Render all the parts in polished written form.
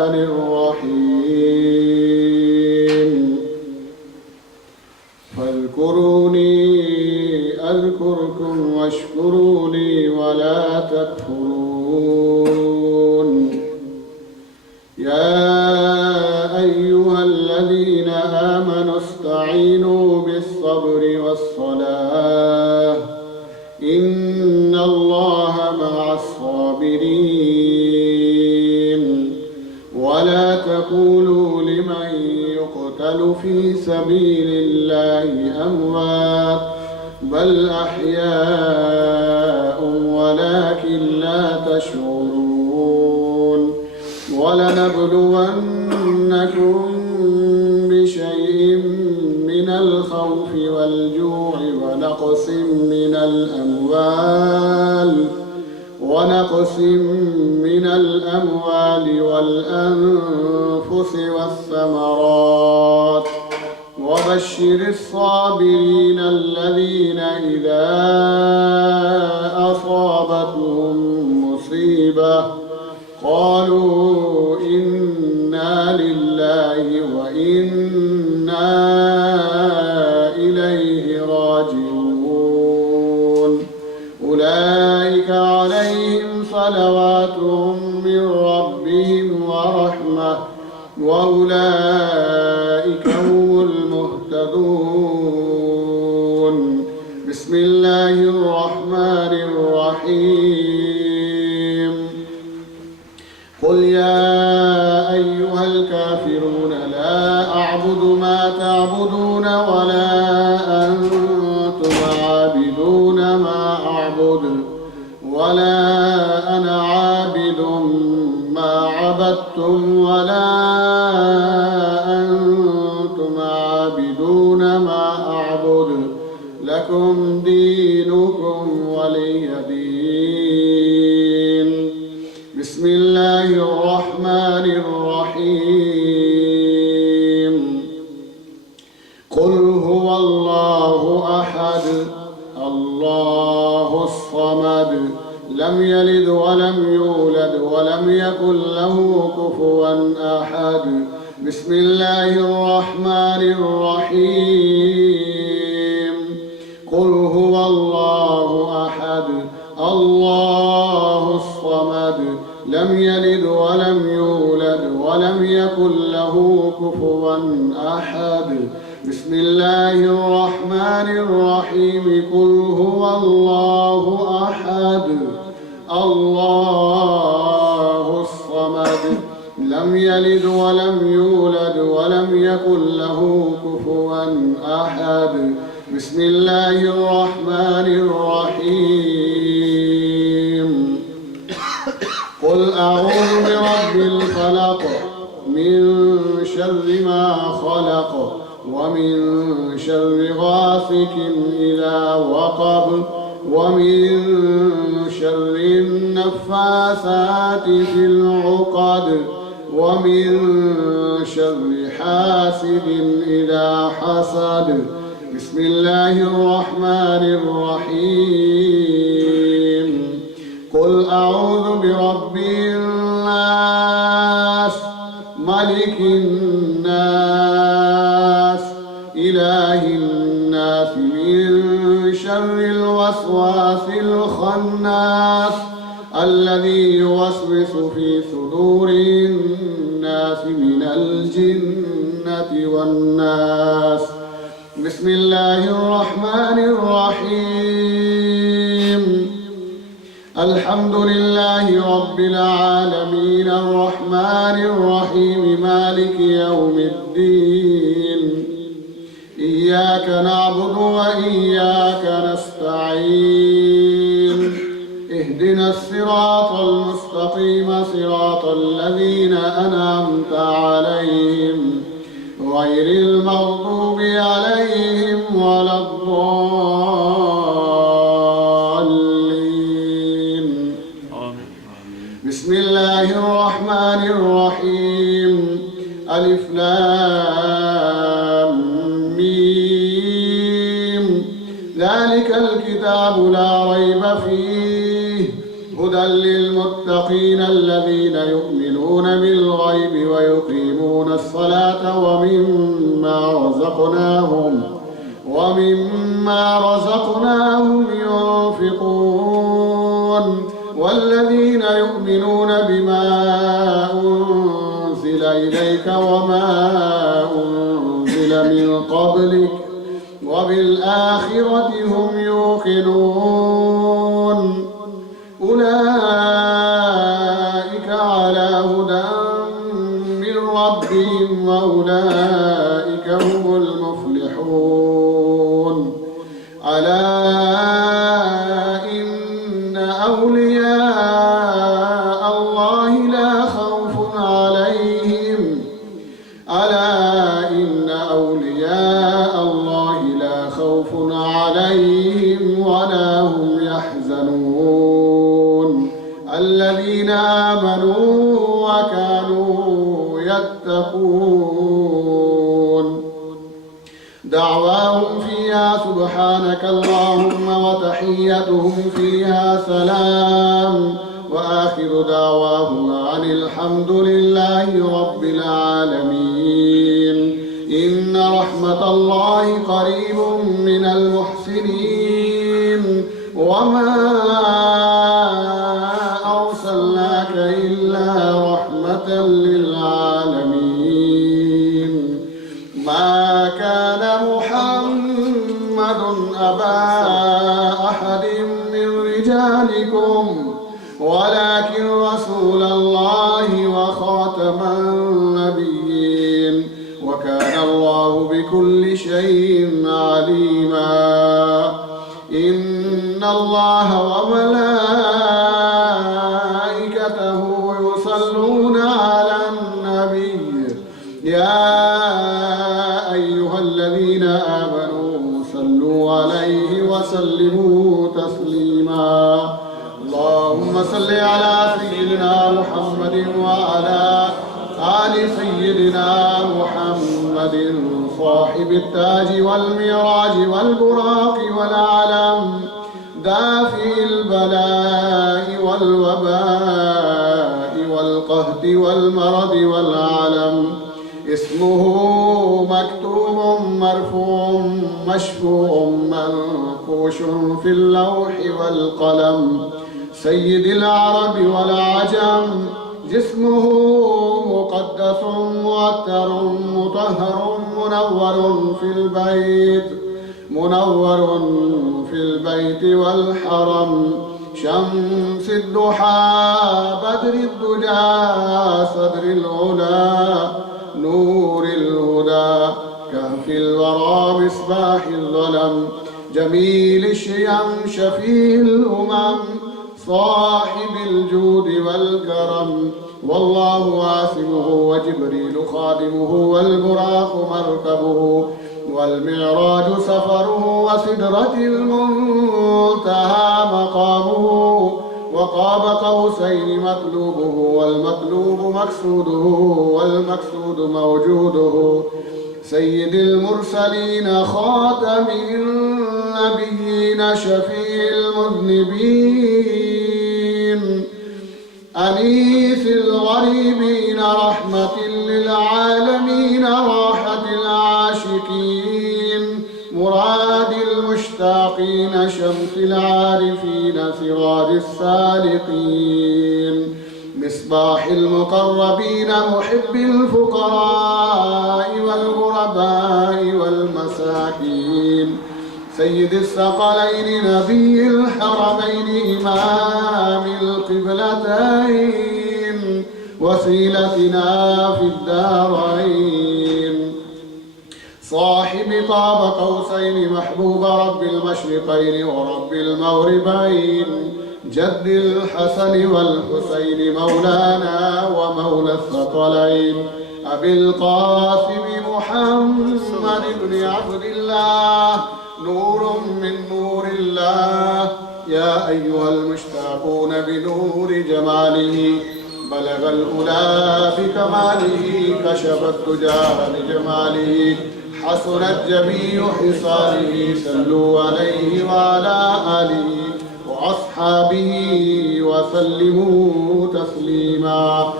الرحيم فاذكروني أذكركم واشكروا لي ولا تكفرون. يا أيها الذين آمنوا استعينوا بالصبر والصلاة إن الله مع الصابرين. ولا تقولوا لمن يقتل في سبيل الله أموات بل أحياء ولكن لا تشعرون. ولنبلونكم بشيء من الخوف والجوع ونقص من الأموال والأنفس والثمرات وبشر الصابرين الذين إذا أصابتهم مصيبة قالوا إنا لله وإنا إليه راجعون. أولئك عليهم صلوات من ربهم ورحمة وأولئك هم المهتدون. بسم الله الرحمن الرحيم. قل يا أيها الكافرون لا أعبد ما تعبدون ولا أنتم عابدون ما أعبد ولا أنا عابد ما عبدتم ولا أنتم عابدون ما أعبد لكم دينكم ولي دين. بسم الله الرحمن الرحيم. قل هو الله أحد الله الصمد لم يلد ولم يولد ولم يكن له كفوا أحد. بسم الله الرحمن الرحيم. قل هو الله أحد الله الصمد لم يلد ولم يولد ولم يكن له كفوا أحد. بسم الله الرحمن الرحيم. قل هو الله أحد الله الصمد لم يلد ولم يولد ولم يكن له كفوا أحد. بسم الله الرحمن الرحيم. قل أعوذ برب الفلق من شر ما خلق ومن شر غاسق إذا وقب ومن شر النفاثات في العقد ومن شر حاسد إذا حسد. بسم الله الرحمن الرحيم. قل أعوذ برب الناس ملك الناس إله الناس من شر الوسواس الخناس الذي يوسوس في صدور الناس من الجنة والناس. بسم الله الرحمن الرحيم. الحمد لله رب العالمين الرحمن الرحيم مالك يوم الدين. إياك نعبد وإياك نستعين. اهدنا الصراط المستقيم صراط الذين أنعمت عليهم غير المغضوب عليهم ولا الضالين. بسم الله الرحمن الرحيم. ألف لام ميم. ذلك الكتاب لا ريب فيه هدى للمتقين الذين يؤمنون يؤمنون بالغيب ويقيمون الصلاة ومما رزقناهم ينفقون والذين يؤمنون بما أنزل إليك وما أنزل من قبلك وبالآخرة هم يوقنون أولئك على هدى من ربهم وأولئك هم المفلحون ألا إن أولياء الله لا خوف عليهم ولا هم يحزنون الذين آمنوا وكانوا يتقون دعواهم فيها سبحانك اللهم وتحيتهم فيها سلام وآخر دعواهم أن الحمد لله رب العالمين إن رحمة الله قريب من المحسنين وما أرسلناك إلا رحمة للعالمين ما كان محمد أبا أحد من رجالكم ولكن رسول الله وخاتم النبيين وكان الله بكل شيء عليما إن الله وملائكته يصلون على النبي يا أيها الذين آمنوا صلوا عليه وسلموا تسليما اللهم صل على سيدنا محمد وعلى آل سيدنا محمد صاحب التاج والمعراج والبراق والعلم دافي البلاء والوباء والقهد والمرض والعلم اسمه مكتوب مرفوع مشفوع منقوش في اللوح والقلم سيد العرب والعجم جسمه مقدس مؤثر مطهر منور في البيت والحرم شمس الضحى بدر الدجى صدر العلا نور الهدى كهف الورى مصباح الظلم جميل الشيم شفيع الأمم صاحب الجود والكرم والله واسمه وجبريل خادمه والبراق مركبه والمعراج سفره وسدرة المنتهى مقامه وقاب قوسين مطلوبه والمطلوب مقصوده والمقصود موجوده سيد المرسلين خاتم النبيين شفيع المذنبين أنيس الغريبين رحمة للعالمين راحة العاشقين مراد المشتاقين شمس العارفين سراج السالقين مصباح المقربين محب الفقراء والغرباء والمساكين سيد الثقلين نبي الحرمين إمام القبلتين وسيلتنا في الدارين صاحب قاب قوسين محبوب رب المشرقين ورب المغربين جد الحسن والحسين مولانا ومولى الثقلين أبي القاسم محمد بن عبد الله نور من نور الله يا أيها المشتاقون بنور جماله بلغ الأولى بكماله كشف الدجى لجماله حسنت جميع حصانه صلوا عليه وعلى آله وأصحابه وسلموا تسليما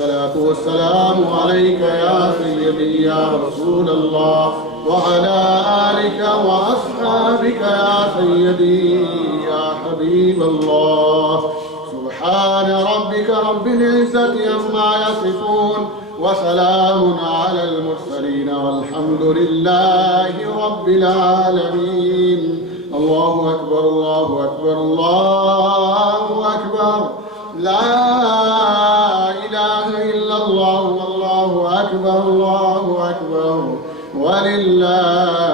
والصلاة والسلام عليك يا سيدي يا رسول الله، وعلى آلك وأصحابك يا سيدي يا حبيب الله. سبحان ربك رب العزة عما يصفون، وسلام على المرسلين، والحمد لله رب العالمين. الله أكبر الله أكبر الله أكبر، لا إله إلا الله والله أكبر الله أكبر ولله